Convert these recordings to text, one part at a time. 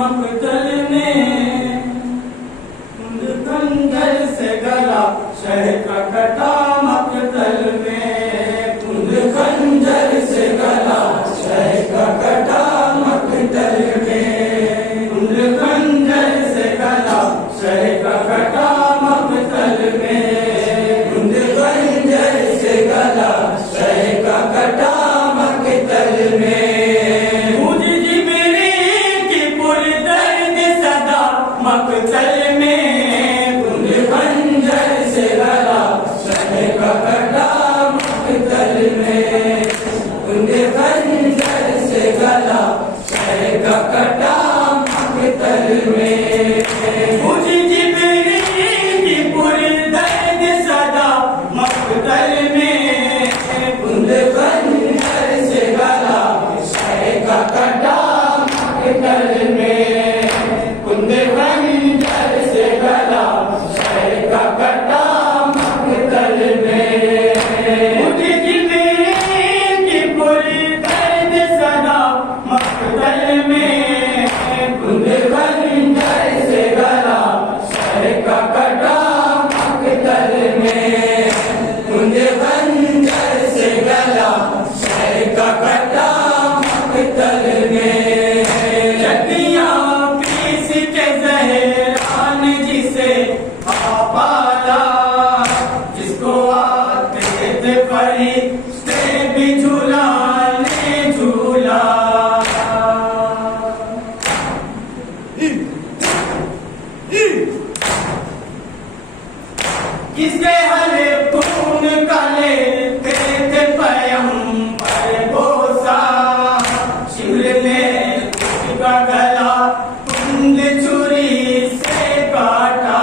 मकतल में खंजर से गला शह का कटा मकतल में खंजर से गला शह का कटा मकतल में खंजर से गला शह का कटा मकतल में खंजर से गला शह का कटा मकतल में मकतल में खंजर से गला शह का कटा मकतल में खंजर से गला शह का कटा मकतल में मुझे जिब्रील की पूरी दर्द सदा मकतल में खंजर से गला शह का कटा मकतल में खंजर से गला शह का कटा मकतल में मुझे जिब्रील की पूरी दर्द सदा मकतल में खंजर से गला शह का कटा मकतल में खंजर से गला शह का कटा मकतल में जिसको आते थे फरिश्ते भी झूलाने झूला किसके हले खून का लेते थे पैगंबर बोसा शिमले में उसका गला कुंद छुरी से काटा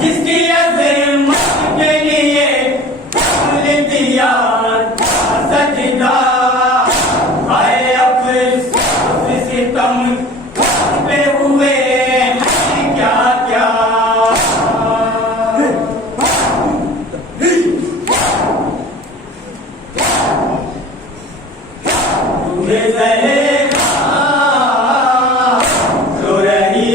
जिसकी अज़ीमत के लिए फूल दिया सजदा, हाय अफ़सोस सितम पे हुए हैं क्या क्या। तुम्हें ज़हरा रो रही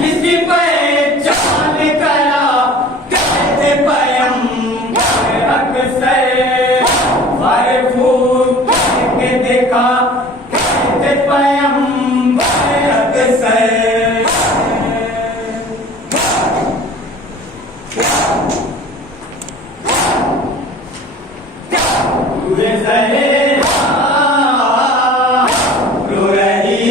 जिसकी पहचान करा कहते पैगंबर अक्सर, फारे फूक के देखा कहते पैगंबर अक्सर। पूरे ज़हरा रो रही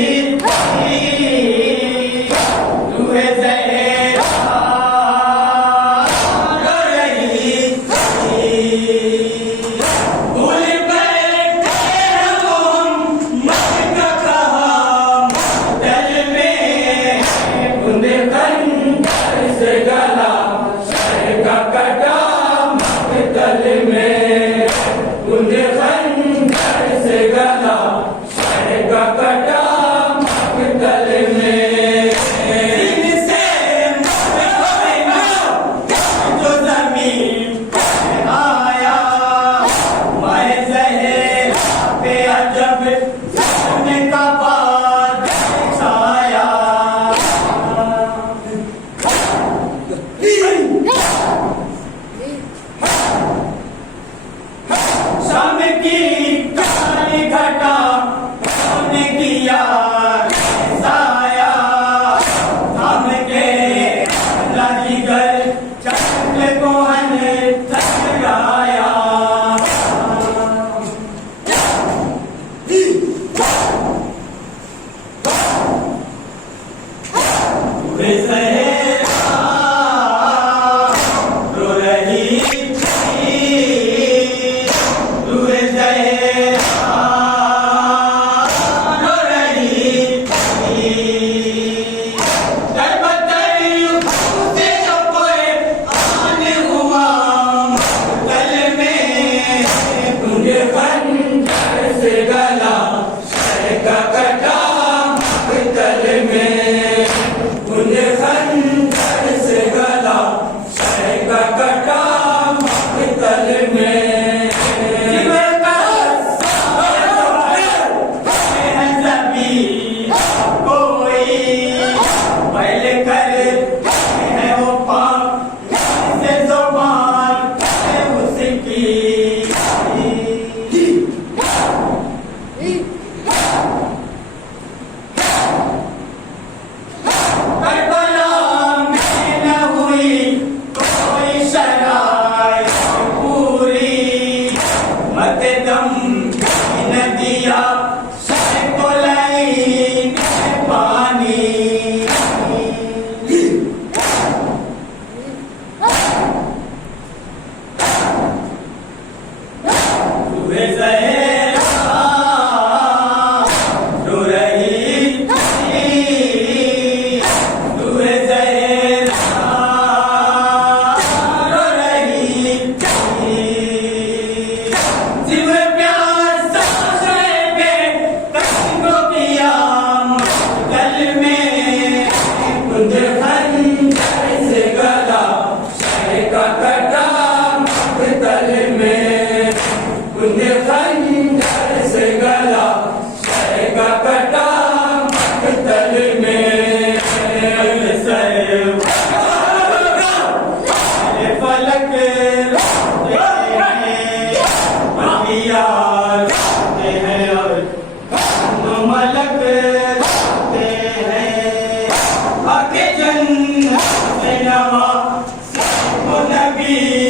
मलक अम्बिया रोते हैं और मलक रोते हैं आके जन्नत में नवाज़ को नबी